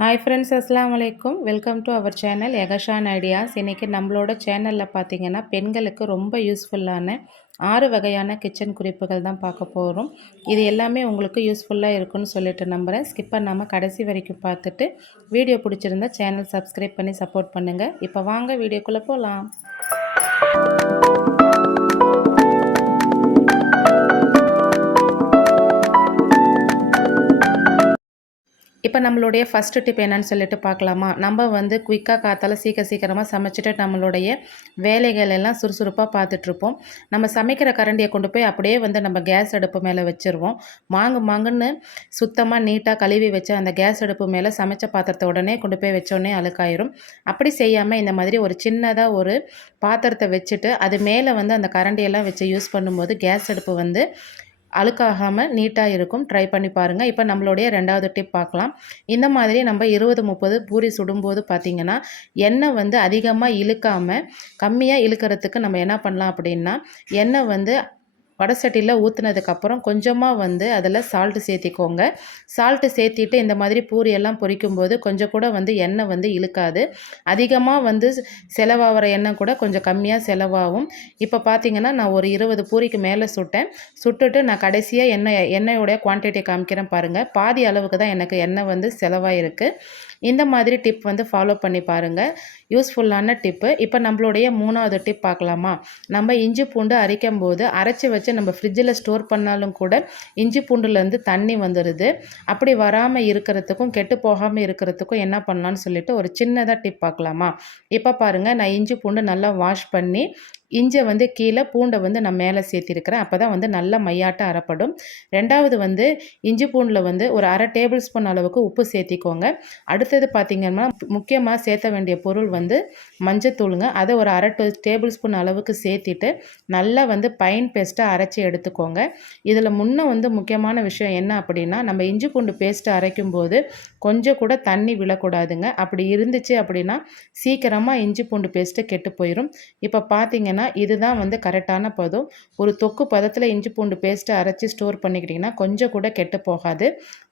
Hi friends அஸ்லாம் வலைக்கும் welcome to our channel எகஷான் ஐடியாஸ் இன்றைக்கி நம்மளோட சேனலில் பார்த்தீங்கன்னா பெண்களுக்கு ரொம்ப யூஸ்ஃபுல்லான ஆறு வகையான கிச்சன் குறிப்புகள் தான் பார்க்க போகிறோம் இது எல்லாமே உங்களுக்கு யூஸ்ஃபுல்லாக இருக்குன்னு சொல்லிட்டு நம்புகிறேன் ஸ்கிப் பண்ணாமல் கடைசி வரைக்கும் பார்த்துட்டு வீடியோ பிடிச்சிருந்தா சேனல் சப்ஸ்கிரைப் பண்ணி சப்போர்ட் பண்ணுங்கள் இப்போ வாங்க வீடியோக்குள்ளே போகலாம் இப்போ நம்மளுடைய ஃபஸ்ட்டு டிப் என்னன்னு சொல்லிட்டு பார்க்கலாமா? நம்ம வந்து குயிக்காக காத்தால் சீக்கிரம் சீக்கிரமாக சமைச்சிட்டு நம்மளுடைய வேலைகள் எல்லாம் சுறுசுறுப்பாக பார்த்துட்ருப்போம் நம்ம சமைக்கிற கரண்டியை கொண்டு போய் அப்படியே வந்து நம்ம கேஸ் அடுப்பு மேலே வச்சுருவோம். மாங்கு மாங்குன்னு சுத்தமாக நீட்டாக கழுவி வச்சு அந்த கேஸ் அடுப்பு மேலே சமைச்ச பாத்திரத்தை உடனே கொண்டு போய் வச்சோடனே அழுக்காயிரும். அப்படி செய்யாமல் இந்த மாதிரி ஒரு சின்னதாக ஒரு பாத்திரத்தை வச்சுட்டு அது மேலே வந்து அந்த கரண்டியெல்லாம் வச்சு யூஸ் பண்ணும்போது கேஸ் அடுப்பு வந்து அழுக்காகாமல் நீட்டாக இருக்கும். ட்ரை பண்ணி பாருங்கள் இப்போ நம்மளுடைய ரெண்டாவது டிப் பார்க்கலாம். இந்த மாதிரி நம்ம இருபது முப்பது பூரி சுடும்போது பார்த்திங்கன்னா எண்ணெய் வந்து அதிகமாக இழுக்காமல் கம்மியாக இழுக்கிறதுக்கு நம்ம என்ன பண்ணலாம் அப்படின்னா எண்ணெய் வந்து வடை சட்டியில் ஊற்றுனதுக்கப்புறம் கொஞ்சமாக வந்து அதில் சால்ட்டு சேர்த்திக்கோங்க. சால்ட்டு சேர்த்திட்டு இந்த மாதிரி பூரியெல்லாம் பொரிக்கும்போது கொஞ்சம் கூட வந்து எண்ணெய் வந்து இழுக்காது. அதிகமாக வந்து செலவாகிற எண்ணெய் கூட கொஞ்சம் கம்மியாக செலவாகும். இப்போ பார்த்தீங்கன்னா நான் ஒரு இருபது பூரிக்கு மேலே சுட்டேன். சுட்டுட்டு நான் கடைசியாக எண்ணெய் எண்ணெயோடைய குவான்டிட்டி காமிக்கிறேன் பாருங்கள் பாதி அளவுக்கு தான் எனக்கு எண்ணெய் வந்து செலவாயிருக்கு. இந்த மாதிரி டிப் வந்து ஃபாலோ பண்ணி பாருங்கள் யூஸ்ஃபுல்லான டிப்பு இப்போ நம்மளுடைய மூணாவது டிப் பார்க்கலாமா நம்ம இஞ்சி பூண்டு அரைக்கும் போது அரைச்சி வச்சு நம்ம ஃப்ரிட்ஜில் ஸ்டோர் பண்ணாலும் கூட இஞ்சி பூண்டுலேருந்து தண்ணி வந்துடுது அப்படி வராமல் இருக்கிறதுக்கும் கெட்டு போகாமல் இருக்கிறதுக்கும் என்ன பண்ணலான்னு சொல்லிட்டு ஒரு சின்னதாக டிப் பார்க்கலாமா? இப்போ பாருங்கள் நான் இஞ்சி பூண்டு நல்லா வாஷ் பண்ணி இஞ்சை வந்து கீழே பூண்டை வந்து நான் மேலே சேர்த்திருக்கிறேன். அப்போ தான் வந்து நல்லா மையாட்ட அறப்படும் ரெண்டாவது வந்து இஞ்சி பூண்டில் வந்து ஒரு அரை டேபிள் ஸ்பூன் அளவுக்கு உப்பு சேர்த்திக்கோங்க. அடுத்தது பார்த்திங்கன்னா முக்கியமாக சேர்த்த வேண்டிய பொருள் வந்து மஞ்சத்தூளுங்க அதை ஒரு அரை டேபிள் ஸ்பூன் அளவுக்கு சேர்த்திட்டு நல்லா வந்து பைன் பேஸ்ட்டாக அரைச்சி எடுத்துக்கோங்க. இதில் முன்னே வந்து முக்கியமான விஷயம் என்ன அப்படின்னா நம்ம இஞ்சி பூண்டு பேஸ்ட்டு அரைக்கும் போது கொஞ்சம் கூட தண்ணி விழக்கூடாதுங்க. அப்படி இருந்துச்சு அப்படின்னா சீக்கிரமாக இஞ்சி பூண்டு பேஸ்ட்டு கெட்டு போயிடும் இப்போ பார்த்திங்கன்னா பார்த்தீங்கன்னா இதுதான் வந்து கரெக்டான பதம். ஒரு தொக்கு பதத்தில் இஞ்சி பூண்டு பேஸ்ட்டு அரைச்சி ஸ்டோர் பண்ணிக்கிட்டிங்கன்னா கொஞ்சம் கூட கெட்டு போகாது.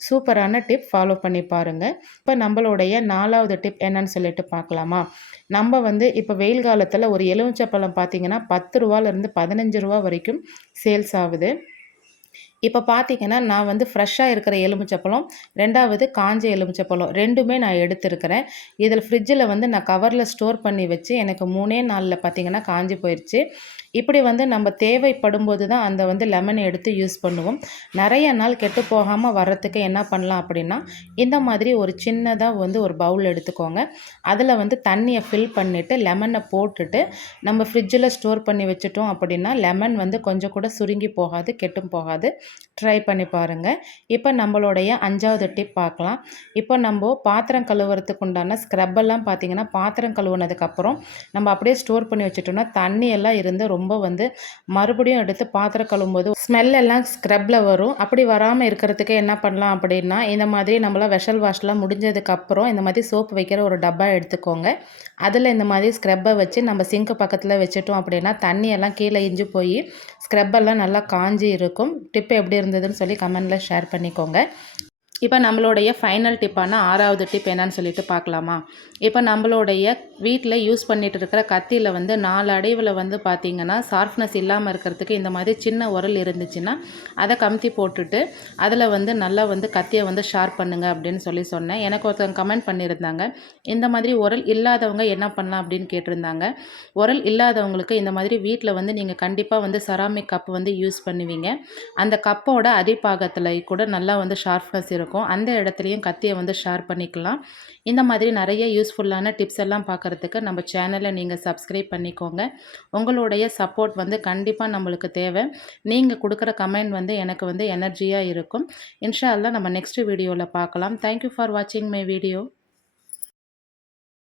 சூப்பரான டிப் ஃபாலோ பண்ணி பாருங்கள் இப்போ நம்மளுடைய நாலாவது டிப் என்னன்னு சொல்லிட்டு பார்க்கலாமா? நம்ம வந்து இப்போ வெயில் காலத்தில் ஒரு எலுமிச்சப்பழம் பார்த்தீங்கன்னா பத்து ரூபாலேருந்து பதினஞ்சு ரூபா வரைக்கும் சேல்ஸ் ஆகுது. இப்போ பார்த்தீங்கன்னா நான் வந்து ஃப்ரெஷ்ஷாக இருக்கிற எலுமிச்சப்பழம் ரெண்டாவது காஞ்ச எலுமிச்சப்பழம் ரெண்டுமே நான் எடுத்துருக்கிறேன். இதில் ஃப்ரிட்ஜில் வந்து நான் கவரில் ஸ்டோர் பண்ணி வச்சு எனக்கு மூணே நாளில் பார்த்தீங்கன்னா காஞ்சி போயிடுச்சு இப்படி வந்து நம்ம தேவைப்படும் போது தான் அந்த வந்து லெமனை எடுத்து யூஸ் பண்ணுவோம். நிறைய நாள் கெட்டு போகாமல் வர்றதுக்கு என்ன பண்ணலாம் அப்படின்னா இந்த மாதிரி ஒரு சின்னதாக வந்து ஒரு பவுல் எடுத்துக்கோங்க. அதில் வந்து தண்ணியை ஃபில் பண்ணிவிட்டு லெமனை போட்டுட்டு நம்ம ஃப்ரிட்ஜில் ஸ்டோர் பண்ணி வச்சுட்டோம் அப்படின்னா லெமன் வந்து கொஞ்சம் கூட சுருங்கி போகாது கெட்டும் போகாது. ட்ரை பண்ணி பாருங்கள் இப்போ நம்மளுடைய அஞ்சாவது டிப் பார்க்கலாம். இப்போ நம்ம பாத்திரம் கழுவுறதுக்கு உண்டான ஸ்க்ரப்பெல்லாம் பார்த்தீங்கன்னா பாத்திரம் கழுவுனதுக்கப்புறம் நம்ம அப்படியே ஸ்டோர் பண்ணி வச்சுட்டோம்னா தண்ணியெல்லாம் இருந்து ரொம்ப ரொம்ப வந்து மறுபடியும் எடுத்து பாத்திரம் கழுவும்போது ஸ்மெல் எல்லாம் ஸ்க்ரப்பில் வரும். அப்படி வராமல் இருக்கிறதுக்கு என்ன பண்ணலாம் அப்படின்னா இந்த மாதிரி நம்மளாம் வெஷல் வாஷ்லாம் முடிஞ்சதுக்கப்புறம் இந்த மாதிரி சோப்பு வைக்கிற ஒரு டப்பா எடுத்துக்கோங்க. அதில் இந்த மாதிரி ஸ்க்ரப்பை வச்சு நம்ம சிங்க்கு பக்கத்தில் வச்சுட்டோம் அப்படின்னா தண்ணியெல்லாம் கீழே இஞ்சி போய் ஸ்க்ரப்பெல்லாம் நல்லா காஞ்சி இருக்கும். டிப்பு எப்படி இருந்ததுன்னு சொல்லி கமெண்டில் ஷேர் பண்ணிக்கோங்க. இப்போ நம்மளுடைய ஃபைனல் டிப்பான ஆறாவது டிப் என்னன்னு சொல்லிட்டு பார்க்கலாமா? இப்போ நம்மளுடைய வீட்டில் யூஸ் பண்ணிட்டு இருக்கிற கத்தியில் வந்து நாலு அடைவில் வந்து பார்த்திங்கன்னா சார்ஃப்னஸ் இல்லாமல் இருக்கிறதுக்கு இந்த மாதிரி சின்ன உரல் இருந்துச்சுன்னா அதை கமுத்தி போட்டுட்டு அதில் வந்து நல்லா வந்து கத்தியை வந்து ஷார்ப் பண்ணுங்க அப்படின்னு சொல்லி சொன்னேன். எனக்கு ஒருத்தவங்க கமெண்ட் பண்ணியிருந்தாங்க இந்த மாதிரி உரல் இல்லாதவங்க என்ன பண்ணலாம் அப்படின்னு கேட்டிருந்தாங்க. உரல் இல்லாதவங்களுக்கு இந்த மாதிரி வீட்டில் வந்து நீங்கள் கண்டிப்பாக வந்து செராமிக் கப் வந்து யூஸ் பண்ணுவீங்க. அந்த கப்போட அடிப்பாகத்தில் கூட நல்லா வந்து ஷார்ப்னஸ் இருக்கும். இருக்கும். அந்த இடத்துலையும் கத்தியை வந்து ஷேர் பண்ணிக்கலாம். இந்த மாதிரி நிறைய யூஸ்ஃபுல்லான டிப்ஸ் எல்லாம் பார்க்குறதுக்கு நம்ம சேனலை நீங்கள் சப்ஸ்கிரைப் பண்ணிக்கோங்க. உங்களுடைய சப்போர்ட் வந்து கண்டிப்பாக நம்மளுக்கு தேவை. நீங்கள் கொடுக்குற கமெண்ட் வந்து எனக்கு வந்து எனர்ஜியாக இருக்கும். இன்ஷா அல்லா நம்ம நெக்ஸ்ட் வீடியோவில் பார்க்கலாம். தேங்க்யூ ஃபார் வாட்சிங் மை வீடியோ